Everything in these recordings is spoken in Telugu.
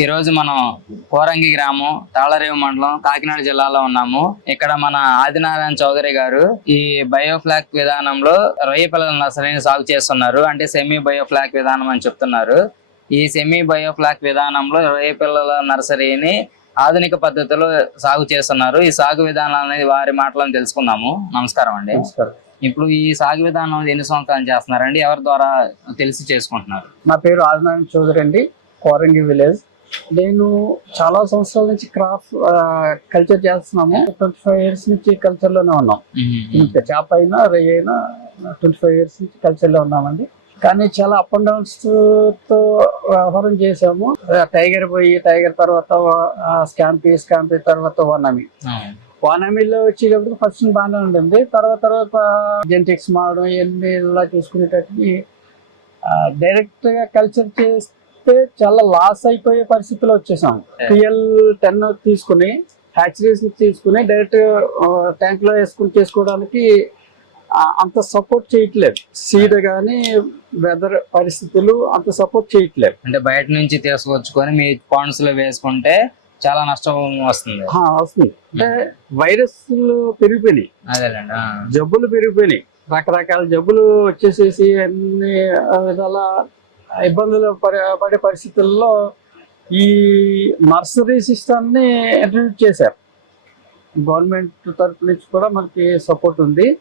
ఈ రోజు మనం కోరంగి గ్రామం తాళరేవు మండలం కాకినాడ జిల్లాలో ఉన్నాము. ఇక్కడ మన ఆదినారాయణ చౌదరి గారు ఈ బయోఫ్లాక్ విధానంలో రొయ్య పిల్లల నర్సరీని సాగు చేస్తున్నారు. అంటే సెమీ బయోఫ్లాక్ విధానం అని చెప్తున్నారు. ఈ సెమీ బయోఫ్లాక్ విధానంలో రొయ్య పిల్లల నర్సరీని ఆధునిక పద్ధతిలో సాగు చేస్తున్నారు. ఈ సాగు విధానం అనేది వారి మాటలను తెలుసుకుందాము. నమస్కారం అండి. ఇప్పుడు ఈ సాగు విధానం ఎన్ని సంవత్సరాలు చేస్తున్నారండి? ఎవరి ద్వారా తెలిసి చేసుకుంటున్నారు? నా పేరు ఆదినారాయణ చౌదరి అండి. కోరంగి విలేజ్. నేను చాలా సంవత్సరాల నుంచి క్రాఫ్ట్ కల్చర్ చేస్తున్నాము. ట్వంటీ ఫైవ్ ఇయర్స్ నుంచి కల్చర్లోనే ఉన్నాం. ఇంకా చేప అయినా రొయ్య అయినా ట్వంటీ ఫైవ్ ఇయర్స్ నుంచి కల్చర్లో ఉన్నామండి. కానీ చాలా అప్ అండ్ డౌన్స్తో వ్యవహారం చేసాము టైగర్ పోయి టైగర్ తర్వాత స్కాంపీ స్కాంపీ తర్వాత వనమి వానమిలో వచ్చేటప్పుడు ఫస్ట్ బాగానే ఉంటుంది తర్వాత తర్వాత జెనటిక్స్ మారడం ఇవన్నీ ఇలా చూసుకునేటట్టుకి డైరెక్ట్గా కల్చర్ చేస్తే చాలా లాస్ అయిపోయే పరిస్థితిలో వచ్చేసాం. పిఎల్ టెన్ తీసుకుని హ్యాచరీస్ తీసుకుని డైరెక్ట్ ట్యాంక్లో వేసుకుని చేసుకోవడానికి అంత సపోర్ట్ చేయట్లేదు. సీడ్ కానీ వెదర్ పరిస్థితులు అంత సపోర్ట్ చేయట్లేదు. అంటే బయట నుంచి తీసుకొచ్చుకొని మీ పాండ్స్లో వేసుకుంటే చాలా నష్టం వస్తుంది. వస్తుంది. అంటే వైరస్లు పెరిగిపోయినాయి. అదేలేండి ఆ. జబ్బులు పెరిగిపోయినాయి. రకరకాల జబ్బులు వచ్చేసేసి అన్ని విధాల ఇబ్బందులు పడే- పరిస్థితుల్లో ఈ నర్సరీ సిస్టమ్ని ఇంట్రడ్యూస్ చేశారు. గవర్నమెంట్ తరపు నుంచి కూడా మనకి సపోర్ట్ ఉంది.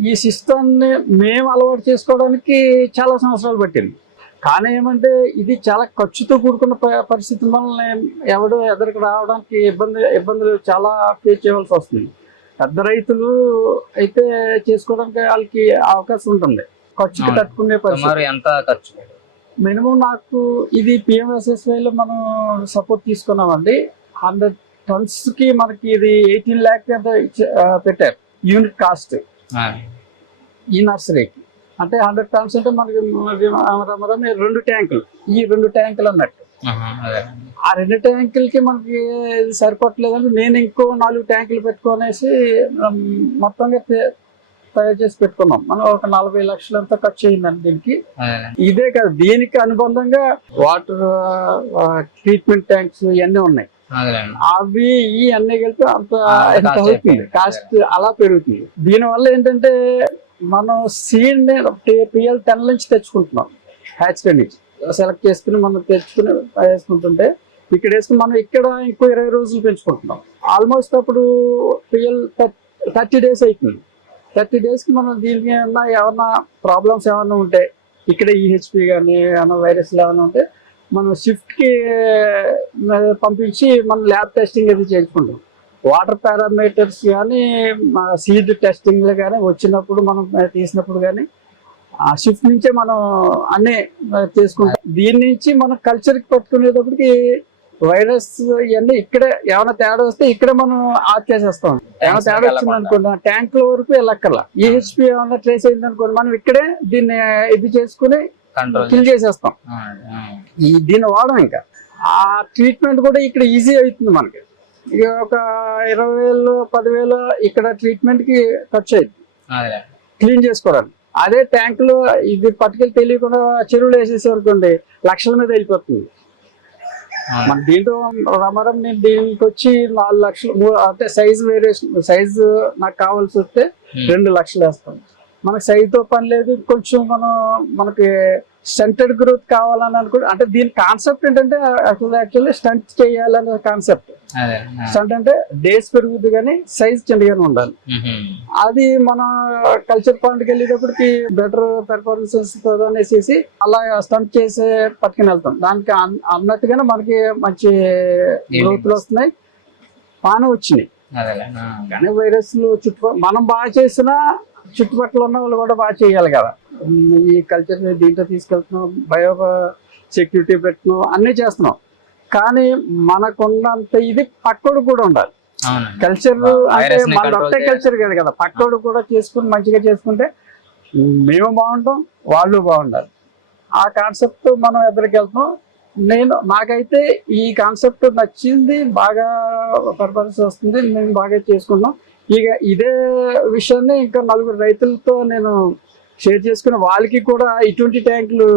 ఈ సిస్టమ్ని మేము అలవాటు చేసుకోవడానికి చాలా సంవత్సరాలు పట్టింది. కానీ ఏమంటే ఇది చాలా ఖర్చుతో కూడుకున్న పరిస్థితి వల్ల ఎవడు ఎదురుకు రావడానికి ఇబ్బంది ఇబ్బందులు చాలా ఫేస్ చేయవలసి వస్తుంది. పెద్ద రైతులు అయితే చేసుకోవడానికి వాళ్ళకి అవకాశం ఉంటుంది. ఖర్చుకి. తట్టుకునే పరిస్థితి. ఎంత ఖర్చు? మినిమం నాకు ఇది పిఎంఎస్ఎస్వైలో మనం సపోర్ట్ తీసుకున్నామండి. హండ్రెడ్ టన్స్కి మనకి ఇది ఎయిటీన్ ల్యాక్ పెట్టారు. Unit cost. ఈ నర్సరీకి అంటే హండ్రెడ్ టన్స్ అంటే మనకి రెండు ట్యాంకులు ఈ రెండు ట్యాంకులు అన్నట్టు. ఆ రెండు ట్యాంకులకి మనకి ఇది సరిపోవట్లేదంటే నేను ఇంకో నాలుగు ట్యాంకులు పెట్టుకొనేసి మొత్తంగా తయారు చేసి పెట్టుకున్నాం. మనం ఒక నలభై లక్షలంతా ఖర్చు అయిందండి దీనికి. ఇదే కాదు దీనికి అనుబంధంగా వాటర్ ట్రీట్మెంట్ ట్యాంక్స్ ఇవన్నీ ఉన్నాయి. అవి ఈ అన్ని కలిపి అంత ఎంత అవుతుంది. కాస్ట్ అలా పెరుగుతుంది. దీని వల్ల ఏంటంటే మనం సీడ్ని పిఎల్ టెన్ నుంచి తెచ్చుకుంటున్నాం. హ్యాచరీ నుంచి. సెలెక్ట్ చేసుకుని మనం తెచ్చుకుని వేసుకుంటుంటే ఇక్కడ వేసుకుని మనం ఇక్కడ ఇంకో ఇరవై రోజులు పెంచుకుంటున్నాం. ఆల్మోస్ట్ అప్పుడు పిఎల్ థర్టీ డేస్ అవుతుంది థర్టీ డేస్కి మనం దీనికి ఏమన్నా ఏమన్నా ప్రాబ్లమ్స్ ఏమన్నా ఉంటే ఇక్కడ ఈహెచ్పి కానీ ఏమైనా వైరస్లు ఏమైనా ఉంటే మనం షిఫ్ట్కి పంపించి మనం ల్యాబ్ టెస్టింగ్ అది చేయించుకుంటాం. వాటర్ పారామీటర్స్ కానీ సీడ్ టెస్టింగ్లు కానీ వచ్చినప్పుడు మనం తీసినప్పుడు కానీ ఆ షిఫ్ట్ నుంచే మనం అన్నీ చేసుకుంటాం దీని నుంచి మనం కల్చర్కి పట్టుకునేటప్పటికి వైరస్ ఇవన్నీ ఇక్కడే ఏమైనా తేడా వస్తే ఇక్కడే మనం ఆఫ్ చేసేస్తాం ఏమైనా తేడా వచ్చింది అనుకోండి ట్యాంక్ వరకు వెళ్ళక్కర్లా. ఈహెచ్పి ఏమైనా ట్రేస్ అయింది అనుకోండి మనం ఇక్కడే దీన్ని ఇది చేసుకుని కిల్ చేసేస్తాం. ఆ. ఈ దీన్ని వాడడం ఇంకా. ఆ ట్రీట్మెంట్ కూడా ఇక్కడ ఈజీ అవుతుంది మనకి. ఇక ఒక ఇరవై వేలు పదివేలు ఇక్కడ ట్రీట్మెంట్కి ఖర్చు అయింది. క్లీన్ చేసుకోవడానికి. అదే ట్యాంకులో ఇది పట్టుకెళ్ళి తెలియకుండా చెరువులు వేసేసి అనుకోండి లక్షల మీద వెళ్ళిపోతుంది. మన దీంట్లో రమరం నేను దీనికి వచ్చి నాలుగు లక్షలు అంటే సైజ్ వేరియేషన్ సైజ్ నాకు కావాల్సి వస్తే. రెండు లక్షలు వేస్తాం మనకి size తో పని లేదు కొంచెం మనం మనకి స్టంటెడ్ గ్రోత్ కావాలని అనుకుంటే అంటే దీని కాన్సెప్ట్ ఏంటంటే యాక్చువల్లీ స్టంట్ చేయాలనే కాన్సెప్ట్. స్టంట్ అంటే డేస్ పెరుగుద్ది కానీ సైజ్ చిన్నగానే ఉండాలి. అది మన కల్చర్ పాయింట్కి వెళ్ళేటప్పటికి బెటర్ పెర్ఫార్మెన్సెస్ అనేసి అలా స్టంట్ చేసి పట్టుకుని వెళ్తాం. దానికి అన్- అన్నట్టుగానే మనకి మంచి గ్రోత్ వస్తున్నాయి. బాగానే వచ్చినాయి. కానీ వైరస్లు చుట్టుపక్కల మనం బాగా చేసినా చుట్టుపక్కల ఉన్న వాళ్ళు కూడా బాగా చేయాలి కదా. ఈ కల్చర్ దీంట్లో తీసుకెళ్తున్నాం బయో సెక్యూరిటీ పెట్టినాం అన్నీ చేస్తున్నాం. కానీ మనకున్నంత ఇది పక్కోడు కూడా ఉండాలి. కల్చర్ అంటే మన చేయాలి. కల్చర్ కాదు కదా. పక్కోడు కూడా చేసుకుని మంచిగా చేసుకుంటే మేము బాగుంటాం వాళ్ళు బాగుండాలి. ఆ కాన్సెప్ట్ మనం ఎదురుకి వెళ్తాం నేను నాకైతే ఈ కాన్సెప్ట్ నచ్చింది బాగా పర్పస్ వస్తుంది మేము బాగా చేసుకున్నాం. ఇక ఇదే విషయాన్ని ఇంకా నలుగురు రైతులతో నేను షేర్ చేసుకుని వాళ్ళకి కూడా ఇటువంటి ట్యాంకులు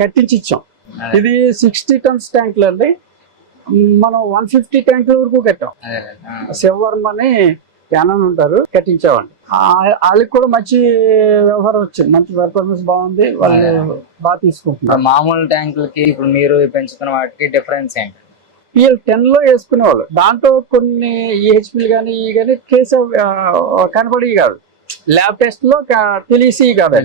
కట్టించి ఇచ్చాం. ఇది సిక్స్టీ టన్స్ ట్యాంకులు అండి. మనం వన్ ఫిఫ్టీ ట్యాంకుల వరకు కట్టాం. శివవర్మ అని యానన్ ఉంటారు కట్టించామండి వాళ్ళకి కూడా మంచి వ్యవహారం వచ్చింది. మంచి పెర్ఫార్మెన్స్ బాగుంది. వాళ్ళు బాగా తీసుకుంటున్నారు మామూలు ట్యాంకులకి ఇప్పుడు మీరు పెంచుతున్న వాటికి డిఫరెన్స్ ఏంటి? పిఎల్ టెన్లో వేసుకునేవాళ్ళు. దాంట్లో కొన్ని ఈహెచ్పీలు కానీ ఈ కానీ కేసు కనపడి కాదు. ల్యాబ్ టెస్ట్లో తెలిసి కాదు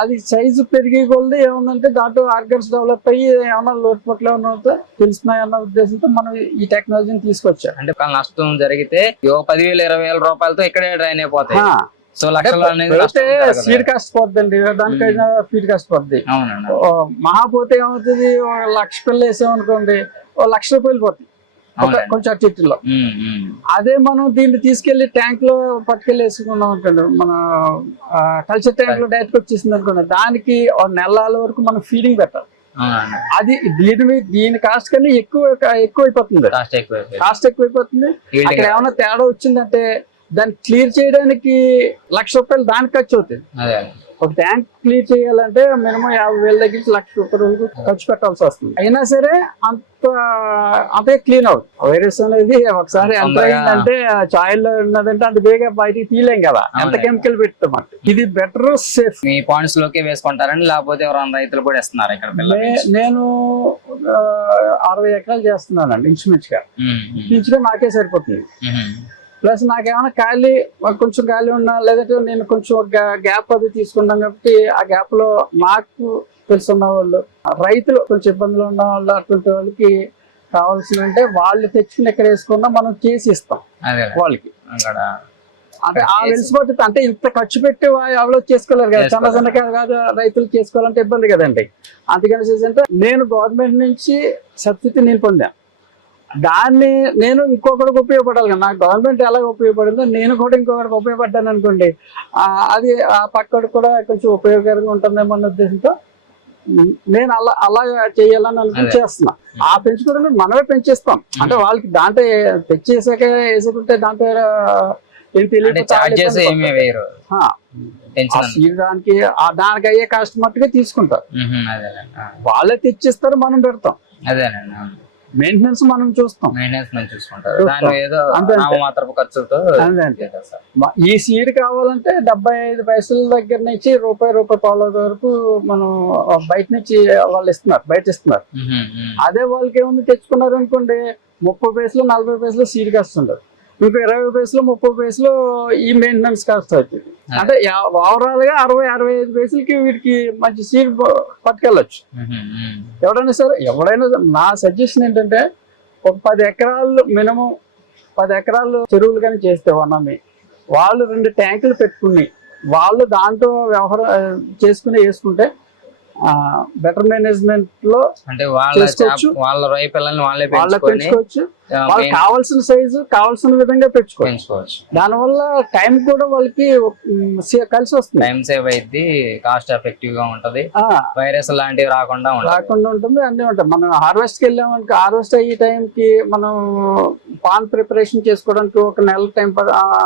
అది. సైజు పెరిగి కొలది ఏముందంటే దాంట్లో ఆర్గన్స్ డెవలప్ అయ్యి ఏమన్నా లోటుపట్లు ఏమన్నా ఉంటే తెలిసినాయన్న ఉద్దేశంతో మనం ఈ టెక్నాలజీని తీసుకొచ్చాం. అంటే నష్టం జరిగితే పదివేలు ఇరవై వేల రూపాయలతో ఇక్కడే డ్రైన్ అయిపోతాయి. సో లక్షలు. సీడ్ కాస్ట్ పోద్దండి. దానికైనా ఫీడ్ కాస్ట్ పోద్ది. మహాపోతే ఏమవుతుంది? లక్ష పిల్లలు వేసామనుకోండి ఓ లక్ష రూపాయలు పోతాయి. అవునండి. కొంచెం అటు ఇటులో. అదే మనం దీన్ని తీసుకెళ్ళి ట్యాంక్లో పట్టుకెళ్ళి వేసుకున్నాం అనుకోండి మన కల్చర్ ట్యాంక్లో డైరెక్ట్ వచ్చేసింది అనుకోండి దానికి ఒక నెలల వరకు మనం ఫీడింగ్ పెట్టాలి. అది దీని మీద దీని కాస్ట్ కన్నా ఎక్కువ ఎక్కువ అయిపోతుంది కాస్ట్ ఎక్కువ Yield అక్కడ. ఏమైనా తేడా వచ్చిందంటే దాన్ని క్లియర్ చేయడానికి లక్ష రూపాయలు దానికి ఖర్చు అవుతుంది. ఒక ట్యాంక్ క్లియర్ చేయాలంటే మినిమం యాభై వేల దగ్గర నుంచి లక్ష రూపాయల వరకు ఖర్చు పెట్టాల్సి వస్తుంది. అయినా సరే అంత అంతే క్లీన్ అవుతుంది వైరస్ అనేది ఒకసారి ఎంత అయిందంటే చాయిల్లో ఉన్నదంటే అంత బేగా బయటికి తీయలేం కదా. ఎంత. కెమికల్ పెడతాం ఇది బెటర్ సేఫ్ మీ పాయింట్స్లోకి వేసుకుంటారని లేకపోతే ఎవరైనా రైతులు కూడా ఇస్తున్నారు ఇక్కడ నేను అరవై ఎకరాలు చేస్తున్నానండి ఇంచుమించుగా. ఇంచుగా నాకే సరిపోతుంది. ప్లస్ నాకేమైనా ఖాళీ కొంచెం ఖాళీ ఉన్నా లేదంటే నేను కొంచెం ఒక గ్యాప్ అది తీసుకున్నాం కాబట్టి ఆ గ్యాప్లో నాకు తెలుసున్న వాళ్ళు రైతులు కొంచెం ఇబ్బందులు ఉన్న వాళ్ళు అటువంటి వాళ్ళకి కావాల్సిన అంటే వాళ్ళు తెచ్చుకుని ఎక్కడ వేసుకున్నా మనం చేసి ఇస్తాం వాళ్ళకి. అంటే ఆ వెలిసిపోతుంది అంటే ఇంత ఖర్చు పెట్టి ఎవరో చేసుకోలేరు కదా. చిన్న చిన్న కాదు కాదు రైతులు చేసుకోవాలంటే ఇబ్బంది కదండి. అందుకని అంటే నేను గవర్నమెంట్ నుంచి సబ్సిడీ నేను పొందా దాన్ని నేను ఇంకొకరికి ఉపయోగపడాలి కదా. నాకు గవర్నమెంట్ ఎలా ఉపయోగపడిందో నేను కూడా ఇంకొకరికి ఉపయోగపడ్డాను అనుకోండి. ఆ, అది ఆ పక్కడికి కూడా కొంచెం ఉపయోగకరంగా ఉంటుందేమో అన్న ఉద్దేశంతో నేను అలా అలా చేయాలని అనుకుని అదే. చేస్తున్నా. ఆ పెంచుకోవడం మనమే పెంచేస్తాం. అంటే వాళ్ళకి దాంట్లో తెచ్చేసాక వేసుకుంటే దాంట్లో ఏం తెలియదు దానికి దానికి అయ్యే కాస్ట్ మట్టుగా తీసుకుంటారు. వాళ్ళే తెచ్చిస్తారు మనం పెడతాం. అదేనండి మెయింటెనెన్స్ మనం చూస్తాం మెయింటెనెన్స్ మనం చూసుకుంటారు చూస్తాం. దాని ఏదో అంతే అంతే. నామమాత్రపు ఖర్చుతో అంతే అంతే. చేసేస్తారు. మ- ఈ సీడ్ కావాలంటే డెబ్బై ఐదు పైసల దగ్గర నుంచి రూపాయి రూపాయి పావుల వరకు మనం బయట నుంచి వాళ్ళు ఇస్తున్నారు బయట ఇస్తున్నారు. అదే వాళ్ళకి ఏముంది తెచ్చుకున్నారు అనుకోండి ముప్పై పైసలు నలభై పైసలు సీడ్ కాస్ట్ ఇంకో ఇరవై పైసలు ముప్పై పైసలు ఈ మెయింటెనెన్స్ కాస్ట్ అవుతుంది. అంటే ఓవరాల్గా అరవై అరవై ఐదు పైసలకి వీటికి మంచి సీడ్ పట్టుకెళ్ళచ్చు. ఎవడైనా సరే ఎవడైనా సరే నా సజెషన్ ఏంటంటే ఒక పది ఎకరాలు మినిమం పది ఎకరాలు చెరువులు కానీ చేస్తే వనమి. వాళ్ళు రెండు ట్యాంకులు పెట్టుకుని వాళ్ళు దాంట్లో వ్యవహారం చేసుకుని వేసుకుంటే బెటర్ మేనేజ్మెంట్లో అంటే వాళ్ళ వాళ్ళ రొయ్య పిల్లల్ని వాళ్ళే పెంచుకోవచ్చు. వాళ్ళకి కావాల్సిన సైజు కావాల్సిన విధంగా పెంచుకోవచ్చు. దానివల్ల టైం కూడా వాళ్ళకి కలిసి వస్తుంది. టైం సేవ్ అయింది కాస్ట్ ఎఫెక్టివ్గా ఉంటది. వైరస్ లాంటివి రాకుండా ఉంటది రాకుండా ఉంటుంది అన్నీ ఉంటాయి. మనం హార్వెస్ట్కి వెళ్ళామనుకో హార్వెస్ట్ అయ్యే టైంకి మనం పాన్ ప్రిపరేషన్ చేసుకోవడానికి ఒక నెల టైం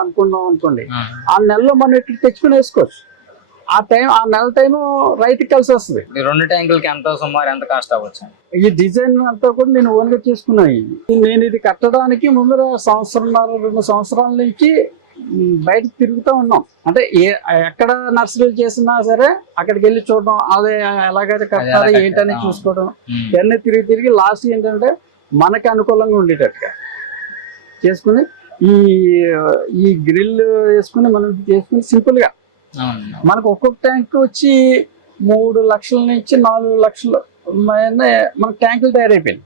అనుకున్నాం అనుకోండి. ఆ నెలలో మనం ఇట్లా తెచ్చుకుని వేసుకోవచ్చు. ఆ టైం ఆ నెల టైం రైతుకి కలిసి వస్తుంది. ఈ రెండు ట్యాంకులకి ఎంత సుమారు ఎంత కాస్ట్ అవ్వచ్చు? ఈ డిజైన్ అంతా కూడా నేను ఓన్గా చేసుకున్నాను ఇది. నేను ఇది కట్టడానికి ముందర సంవత్సరంన్నర రెండు సంవత్సరాల నుంచి బయట తిరుగుతూ ఉన్నాం. అంటే ఏ ఎక్కడ నర్సరీలు చేసినా సరే అక్కడికి వెళ్ళి చూడడం అదే ఎలాగైతే కట్టారు, ఏంటని. చూసుకోవడం ఇవన్నీ తిరిగి తిరిగి లాస్ట్ ఏంటంటే మనకి అనుకూలంగా ఉండేటట్టుగా చేసుకుని ఈ ఈ గ్రిల్ వేసుకుని మనం చేసుకుని సింపుల్గా అవును మనకు ఒక్కొక్క ట్యాంక్ వచ్చి మూడు లక్షల నుంచి నాలుగు లక్షల మైన మనకు ట్యాంకులు తయారైపోయింది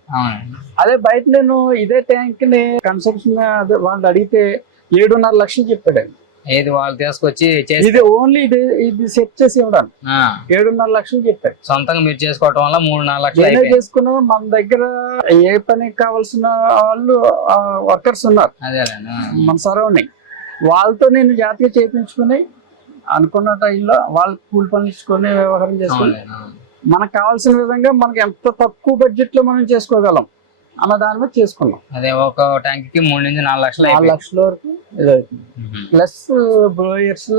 అదే బయట నేను ఇదే ట్యాంక్ని కన్స్ట్రక్షన్ వాళ్ళు అడిగితే ఏడున్నర లక్షలు చెప్పాడు. ఏది వాళ్ళు తీసుకొచ్చి ఇది ఓన్లీ ఇది ఇది సెట్ చేసి ఇవ్వడానికి. ఆ, ఏడున్నర లక్షలు చెప్పాడు. సొంతంగా మీరు చేసుకోవటం వల్ల మూడు నాలుగు లక్షలు చేసుకున్నాం మన దగ్గర ఏ పనికి కావాల్సిన వాళ్ళు వర్కర్స్ ఉన్నారు. మన సరౌండింగ్ వాళ్ళతో నేను జాతీయ చేయించుకుని అనుకున్న టైంలో వాళ్ళు కూలి పనులు ఇచ్చుకొని వ్యవహారం చేసుకుని ఆ. మనకు కావాల్సిన విధంగా మనకి ఎంత తక్కువ బడ్జెట్లో మనం చేసుకోగలం అన్న దాని మీద చేసుకున్నాం. అదే ఒక ట్యాంక్కి మూడు నుంచి నాలుగు లక్షలు నాలుగు లక్షల వరకు ఇదవుతుంది ప్లస్ బ్రోయర్స్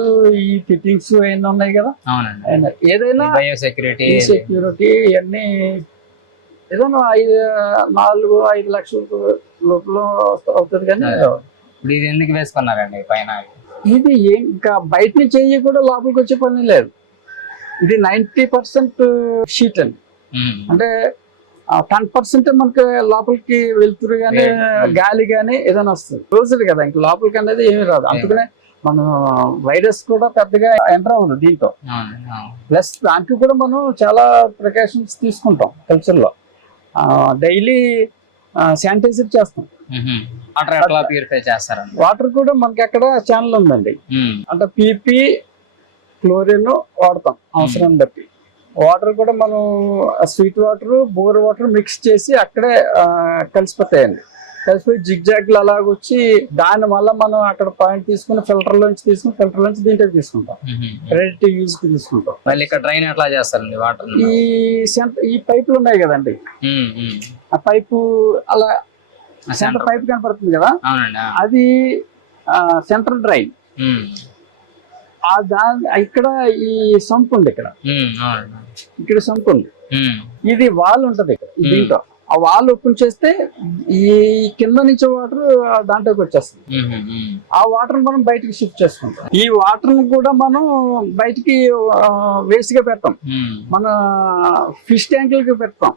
ఈ ఫిట్టింగ్స్ అవన్నీ ఉన్నాయి కదా. అవునండి. ఏదైనా బయో సెక్యూరిటీ సెక్యూరిటీ ఇవన్నీ ఏదైనా ఐదు నాలుగు ఐదు లక్షల లోపల అవుతుంది కానీ ఇప్పుడు ఇది ఎందుకు వేసుకున్నారండి పైన? ఇది ఇంకా బయట నుంచి చెయ్యి కూడా లోపలికి వచ్చే పని లేదు ఇది నైంటీ పర్సెంట్ షీట్ అండి. అంటే టెన్ పర్సెంట్ మనకి లోపలికి వెళ్తురు కానీ. గాలి కానీ ఏదైనా వస్తుంది క్లోజ్డ్ కదా ఇంక లోపలికి అనేది ఏమీ రాదు అందుకనే మనం వైరస్ కూడా పెద్దగా ఎంటర్ అవ్వదు దీంతో. ప్లస్ దానికి కూడా మనం చాలా ప్రికాషన్స్ తీసుకుంటాం కల్చర్లో డైలీ శానిటైజర్ చేస్తాం. వాటర్ ఎట్లా ప్యూరిఫై చేస్తారండి? వాటర్ కూడా మనకి అక్కడ ఛానల్ ఉందండి. అంటే పీపీ క్లోరిన్ వాడతాం అవసరం బట్టి. వాటర్ కూడా మనం sweet water bore water mix చేసి అక్కడే కలిసిపోతాయండి. కలిసిపోయి జిగ్ జాగ్లు అలాగొచ్చి దాని వల్ల మనం అక్కడ పాయింట్ తీసుకుని ఫిల్టర్ లోంచి తీసుకుని ఫిల్టర్ లోంచి దీంట్లో తీసుకుంటాం. రెడీ యూజ్కి తీసుకుంటాం. మళ్ళీ ఇక్కడ డ్రైన్ ఎట్లా చేస్తారండి వాటర్ ఈ సెంటర్ ఈ పైపులు ఉన్నాయి కదండి. ఆ పైపు అలా సెంటర్ పైప్ కనపడుతుంది కదా. అది సెంటర్ డ్రైన్. ఆ దాని ఇక్కడ ఈ సంప్ ఉంది ఇక్కడ. ఇక్కడ సంప్ ఉంది. ఇది వాల్ ఉంటది ఇక్కడ దీంట్లో. ఆ వాల్ ఓపెన్ చేస్తే ఈ కింద నుంచి వాటర్ దాంట్లోకి వచ్చేస్తుంది. ఆ వాటర్ మనం బయటికి షిఫ్ట్ చేసుకుంటాం. ఈ వాటర్ కూడా మనం బయటికి వేస్ట్గా ఉమ్. మన ఫిష్ ట్యాంకులకి పెడతాం.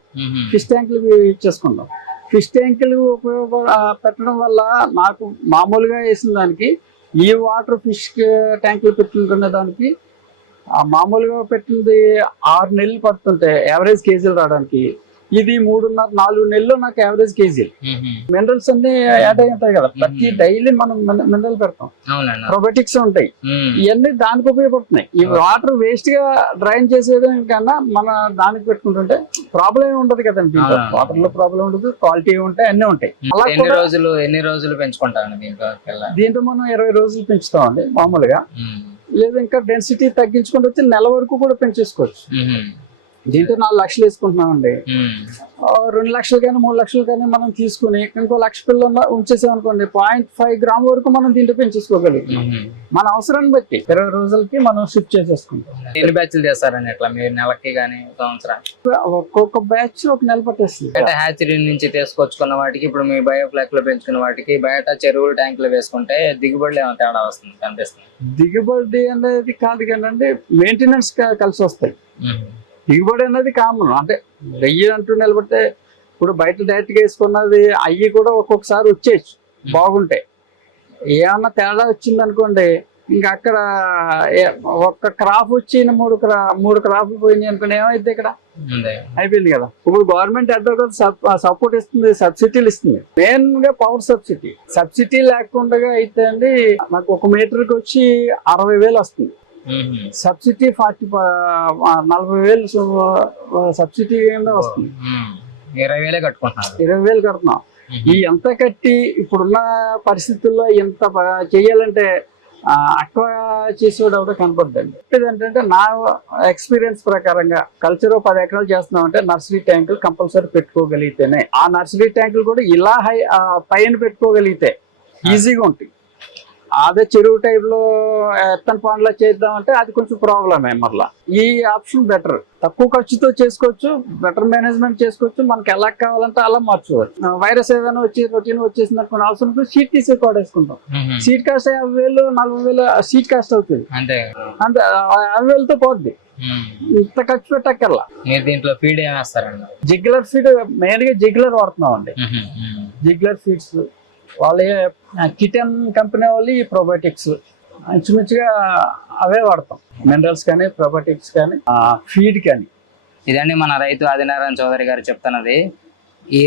ఫిష్ ట్యాంకులకి చేసుకుంటాం. ఫిష్ ట్యాంకులు ఉపయోగ పెట్టడం వల్ల నాకు మామూలుగా వేసిన దానికి ఈ వాటర్ ఫిష్ ట్యాంకులు పెట్టుకున్న దానికి మామూలుగా పెట్టింది ఆరు నెలలు పడుతుంటే యావరేజ్ కేజీలు రావడానికి. ఇది మూడున్నర నాలుగు నెలలు నాకు యావరేజ్ ఉహుం. మినరల్స్ అన్ని యాడ్ అయి ఉంటాయి కదా ప్రతి. డైలీ మనం మినరల్ పెడతాం. అవునండి ప్రొబయోటిక్స్ ఉంటాయి. ఇవన్నీ దానికి ఉపయోగపడుతున్నాయి. ఈ వాటర్ వేస్ట్గా డ్రైన్ చేసేదాని కన్నా మన దానికి పెట్టుకుంటుంటే ప్రాబ్లం ఉండదు కదండి. వాటర్లో ప్రాబ్లం ఉండదు క్వాలిటీ ఉంటాయి అన్ని ఉంటాయి. ఎన్ని రోజులు ఎన్ని రోజులు పెంచుకుంటారండి దీంట్లో మనం ఇరవై రోజులు పెంచుతామండి మామూలుగా. లేదా ఇంకా డెన్సిటీ తగ్గించుకుంటూ వచ్చి నెల వరకు కూడా పెంచేసుకోవచ్చు. దీంతో నాలుగు లక్షలు వేసుకుంటున్నామండి. రెండు లక్షలు కానీ మూడు లక్షలు కానీ మనం తీసుకుని ఇంకో లక్ష పిల్లలు ఉంచేసాం అనుకోండి పాయింట్ ఫైవ్ గ్రామ్ వరకు మనం దీంట్లో పెంచేసుకోగలుగుతాం. మన అవసరాన్ని బట్టి ఇరవై రోజులకి మనం షిఫ్ట్ చేసేసుకుంటాం. ఎన్ని బ్యాచ్లు చేస్తారండి ఇట్లా మీరు నెలకి కానీ సంవత్సరానికి? ఒక్కొక్క బ్యాచ్ ఒక నెల పట్టేస్తుంది. హ్యాచరీ నుంచి తీసుకొచ్చుకున్న వాటికి ఇప్పుడు మీ బయోఫ్లాక్లో పెంచుకున్న వాటికి బయట చెరువులు ట్యాంకులు వేసుకుంటే దిగుబడి ఏమైనా తేడా వస్తుంది కనిపిస్తుంది? దిగుబడి అనేది కాదు కానీ మెయింటెనెన్స్ కలిసి వస్తాయి. దిగుబడి అనేది కామన్. అంటే వెయ్యి అంటూ నిలబడితే ఇప్పుడు బయట డైరెక్ట్గా వేసుకున్నది అయ్యి కూడా ఒక్కొక్కసారి వచ్చేయచ్చు బాగుంటాయి. ఏమన్నా తేడా వచ్చింది అనుకోండి ఇంకా అక్కడ ఒక్క క్రాప్ వచ్చి మూడు క్రా మూడు క్రాప్లు పోయినాయి అనుకోండి ఏమైంది ఇక్కడ? అయిపోయింది కదా. ఇప్పుడు గవర్నమెంట్ కొంత సపోర్ట్ ఇస్తుంది సబ్సిడీలు ఇస్తుంది. మెయిన్గా పవర్ సబ్సిడీ. సబ్సిడీ లేకుండా అయితే అండి నాకు ఒక మీటర్కి వచ్చి అరవై వేలు వస్తుంది. సబ్సిడీ ఫార్టీ నలభై వేలు సబ్సిడీ కింద వస్తుంది. ఇరవై వేలే కట్టుకుంటున్నారు. ఇరవై వేలు కడుతున్నాం. ఈ ఎంత కట్టి ఇప్పుడున్న పరిస్థితుల్లో ఎంత చేయాలంటే అక్వ చేసేవాడు ఎవడో కనపడ్డండి ఏంటంటే నా ఎక్స్పీరియన్స్ ప్రకారంగా కల్చర్ పది ఎకరాలు చేస్తున్నామంటే నర్సరీ ట్యాంకులు కంపల్సరీ పెట్టుకోగలిగితేనే. ఆ నర్సరీ ట్యాంకులు కూడా ఇలా హై పైన పెట్టుకోగలిగితే ఈజీగా ఉంటాయి. అదే చెరువు టైప్లో ఎత్తన పాండ్లో చేద్దామంటే అది కొంచెం ప్రాబ్లమే మరలా. ఈ ఆప్షన్ బెటర్ తక్కువ ఖర్చుతో చేసుకోవచ్చు బెటర్ మేనేజ్మెంట్ చేసుకోవచ్చు మనకి ఎలా కావాలంటే అలా మార్చుకోవచ్చు. వైరస్ ఏదైనా వచ్చి రొటీన్ వచ్చేసింది అనుకున్న అవసరం సీట్ తీసి కొడేసుకుంటాం ఉహుం. సీట్ కాస్ట్ యాభై వేలు నలభై వేలు సీట్ కాస్ట్ అవుతుంది. అంతే. అంత యాభై వేలతో పోద్ది. ఇంత ఖర్చు పెట్టక్కర్లా. మీరు దీంట్లో ఫీడ్ జిగ్లర్ ఫీడ్ మెయిన్గా జిగ్లర్ వాడుతున్నాం అండి. జిగ్లర్ ఫీడ్స్ వాళ్ళ కిటన్ కంపెనీ వాళ్ళు ఈ probiotics ఇంచుమించుగా అవే వాడతాం. మినరల్స్ కానీ probiotics కానీ ఫీడ్ కానీ. ఇదండి మన రైతు ఆదినారాయణ చౌదరి గారు చెప్తున్నది. ఈ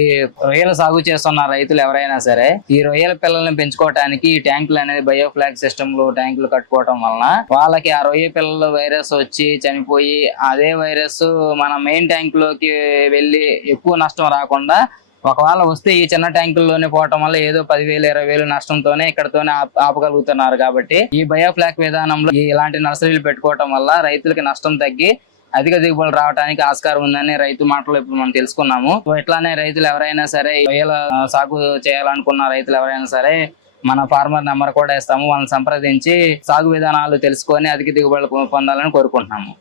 రొయ్యల సాగు చేస్తున్న రైతులు ఎవరైనా సరే ఈ రొయ్యల పిల్లల్ని పెంచుకోవడానికి ఈ ట్యాంకులు అనేది బయోఫ్లాగ్ సిస్టమ్లో ట్యాంకులు కట్టుకోవటం వలన వాళ్ళకి ఆ రొయ్య పిల్లలు వైరస్ వచ్చి చనిపోయి అదే వైరస్ మన మెయిన్ ట్యాంక్లోకి వెళ్ళి ఎక్కువ నష్టం రాకుండా ఒకవేళ వస్తే ఈ చిన్న ట్యాంకుల్లోనే పోవటం వల్ల ఏదో పదివేలు ఇరవై వేలు నష్టంతోనే ఇక్కడతోనే ఆప- ఆపగలుగుతున్నారు కాబట్టి ఈ బయోఫ్లాక్ విధానంలో ఇలాంటి నర్సరీలు పెట్టుకోవటం వల్ల రైతులకి నష్టం తగ్గి అధిక దిగుబడులు రావడానికి ఆస్కారం ఉందని రైతు మాటలు ఇప్పుడు మనం తెలుసుకున్నాము. ఇట్లానే రైతులు ఎవరైనా సరే రొయ్యల సాగు చేయాలనుకున్న రైతులు ఎవరైనా సరే మన ఫార్మర్ నెంబర్ కూడా ఇస్తాము. వాళ్ళని సంప్రదించి సాగు విధానాలు తెలుసుకొని అధిక దిగుబడులు పొందాలని కోరుకుంటున్నాము.